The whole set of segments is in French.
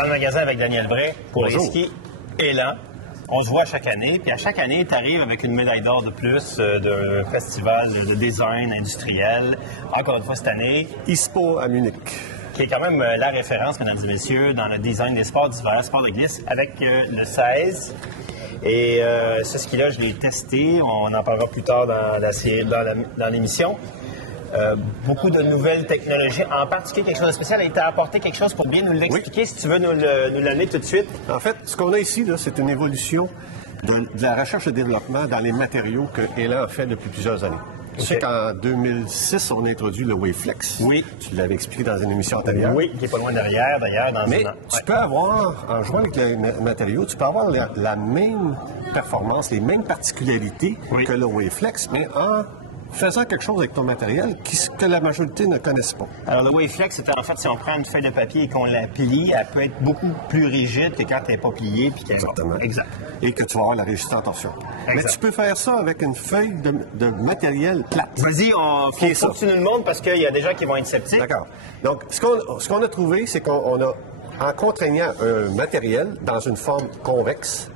dans le magasin avec Daniel Bray pour les Bonjour. skis Élan. On se voit chaque année, puis à chaque année, tu arrives avec une médaille d'or de plus d'un festival de design industriel. Encore une fois cette année, ISPO à Munich. qui est quand même la référence, mesdames et messieurs, dans le design des sports d'hiver, sports de glisse, avec le 16. Et ce ski-là, je l'ai testé. On en parlera plus tard dans l'émission. Beaucoup de nouvelles technologies, en particulier quelque chose de spécial. Il t'a apporté quelque chose pour bien nous l'expliquer, si tu veux nous l'amener tout de suite. En fait, ce qu'on a ici, là, c'est une évolution de la recherche et développement dans les matériaux que Élan a fait depuis plusieurs années. Tu sais qu'en 2006, on a introduit le Waveflex. Oui. Tu l'avais expliqué dans une émission antérieure. Oui, qui est pas loin derrière, d'ailleurs. Mais tu peux avoir, en jouant avec les matériaux, tu peux avoir la même performance, les mêmes particularités que le Waveflex, mais en faisant quelque chose avec ton matériel que la majorité ne connaissent pas. Alors, le Waveflex, c'est en fait, si on prend une feuille de papier et qu'on la plie, elle peut être beaucoup plus rigide que quand elle n'est pas pliée. Puis Exactement. Exact. Et que tu vas avoir la résistance en torsion. Mais tu peux faire ça avec une feuille de matériel plate. Vas-y, faut que tu nous le montres parce qu'il y a des gens qui vont être sceptiques. D'accord. Donc, ce qu'on a trouvé, c'est qu'on a, en contraignant un matériel dans une forme convexe,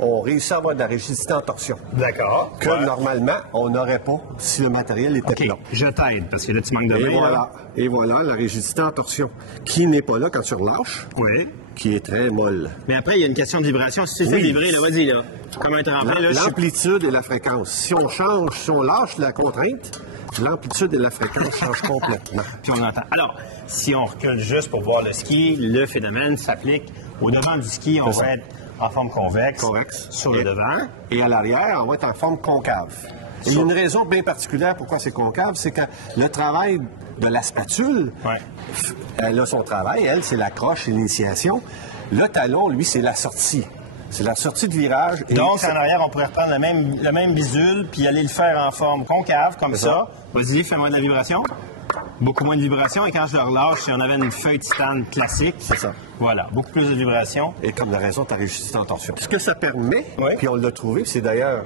on réussit à avoir de la rigidité en torsion. D'accord. Que normalement, on n'aurait pas si le matériel était plat. Je t'aide parce que là, tu manques de main. Et voilà la rigidité en torsion, qui n'est pas là quand tu relâches, qui est très molle. Mais après, il y a une question de vibration. Si tu fais vibrer, là, vas-y, là. Comment être rentré, là? L'amplitude et la fréquence. Si on lâche la contrainte, l'amplitude et la fréquence changent complètement. Puis on entend. Alors, si on recule juste pour voir le ski, le phénomène s'applique au devant du ski. On va être en forme convexe sur le devant. Et à l'arrière, on va être en forme concave. Il y a une raison bien particulière pourquoi c'est concave, c'est que le travail de la spatule, elle a son travail, elle, c'est l'accroche et l'initiation. Le talon, lui, c'est la sortie. C'est la sortie de virage. Et donc, en arrière, on pourrait reprendre le même bisule puis aller le faire en forme concave, comme ça. Vas-y, fais-moi de la vibration. Beaucoup moins de vibration. Et quand je le relâche, si on avait une feuille titane classique, c'est ça. Voilà, beaucoup plus de vibration. Et comme la raison, tu as rigidité en torsion. Ce que ça permet, puis on l'a trouvé, c'est d'ailleurs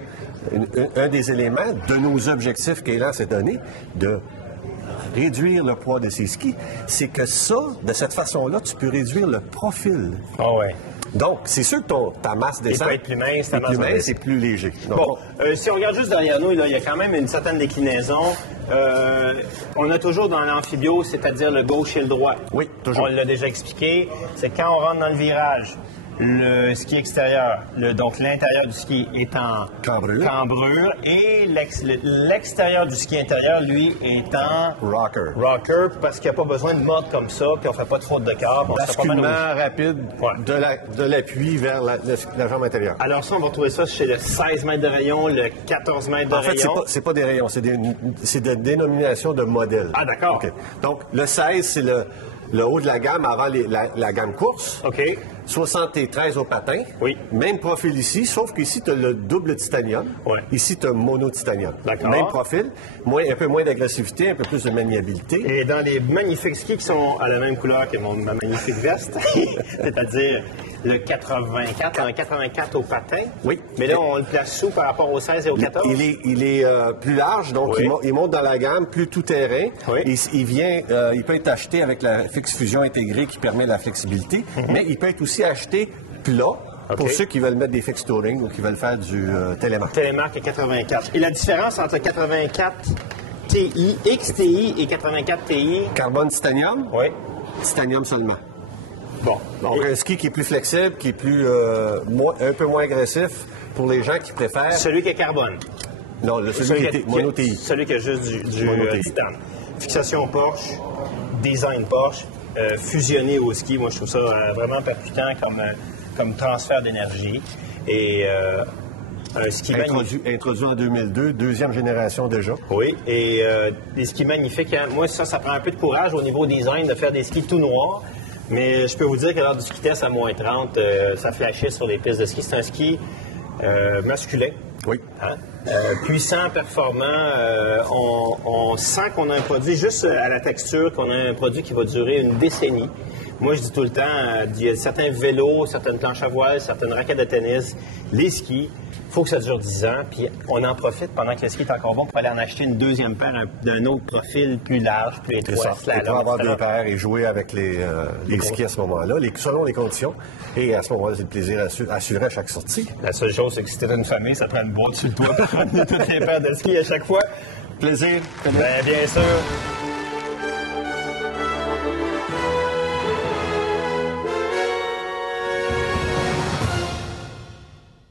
un des éléments de nos objectifs qu'Élan s'est donné, de réduire le poids de ses skis, c'est que ça, de cette façon-là, tu peux réduire le profil. Ah ouais. Donc, c'est sûr que ta masse descend. Il peut être plus mince, ta masse mince et plus léger. Donc, bon, si on regarde juste derrière nous, là, il y a quand même une certaine déclinaison. On a toujours dans l'amphibio, c'est-à-dire le gauche et le droit. Oui, toujours. On l'a déjà expliqué. C'est quand on rentre dans le virage, le ski extérieur, donc l'intérieur du ski est en cambrure et l'extérieur du ski intérieur, lui, est en rocker parce qu'il n'y a pas besoin de mode comme ça, puis on ne fait pas de faute de quart. Basculement rapide de l'appui vers la jambe intérieure. Alors ça, on va retrouver ça chez le 16 mètres de rayon, le 14 mètres de rayon. En fait, c'est pas des rayons, c'est des dénominations de modèles. Ah, d'accord. Okay. Donc, le 16, c'est le haut de la gamme avant la gamme course. OK. 73 au patin. Oui. Même profil ici, sauf qu'ici, tu as le double titanium. Oui. Ici, tu as mono titanium. D'accord. Même profil, un peu moins d'agressivité, un peu plus de maniabilité. Et dans les magnifiques skis qui sont à la même couleur que ma magnifique veste, c'est-à-dire le 84, un 84 au patin. Oui. Mais là, on le place sous par rapport au 16 et au 14. Il est plus large, donc il monte dans la gamme, plus tout-terrain. Oui. Il peut être acheté avec la fixe fusion intégrée qui permet la flexibilité, mais il peut être aussi acheté plat pour ceux qui veulent mettre des fixed touring ou qui veulent faire du télémarque. Télémarque et 84. Et la différence entre 84 TI, XTI et 84 TI? Carbone titanium? Oui. Titanium seulement. Bon. Donc, un ski qui est plus flexible, qui est un peu moins agressif pour les gens qui préfèrent... Celui qui est carbone. Non, celui qui est mono-TI. Celui qui a juste du titane. Fixation Porsche, design Porsche, fusionné au ski. Moi, je trouve ça vraiment percutant comme transfert d'énergie. Et un ski introduit en 2002, deuxième génération déjà. Oui, et des skis magnifiques. Hein. Moi, ça prend un peu de courage au niveau design de faire des skis tout noirs. Mais je peux vous dire que lors du ski test à moins 30, ça flashait sur les pistes de ski. C'est un ski masculin. Oui. Hein? Puissant, performant. On sent qu'on a un produit, juste à la texture, qu'on a un produit qui va durer une décennie. Moi, je dis tout le temps, il y a certains vélos, certaines planches à voile, certaines raquettes de tennis, les skis. Il faut que ça dure 10 ans, puis on en profite pendant que le ski est encore bon pour aller en acheter une deuxième paire d'un autre profil plus large, plus étroit. Et pour avoir deux paires et jouer avec les skis à ce moment-là, selon les conditions. Et à ce moment-là, c'est le plaisir assuré à chaque sortie. La seule chose, c'est que si t'es une famille, ça prend une boîte sur le toit pour ramener toutes les paires de skis à chaque fois. Plaisir. Bien sûr.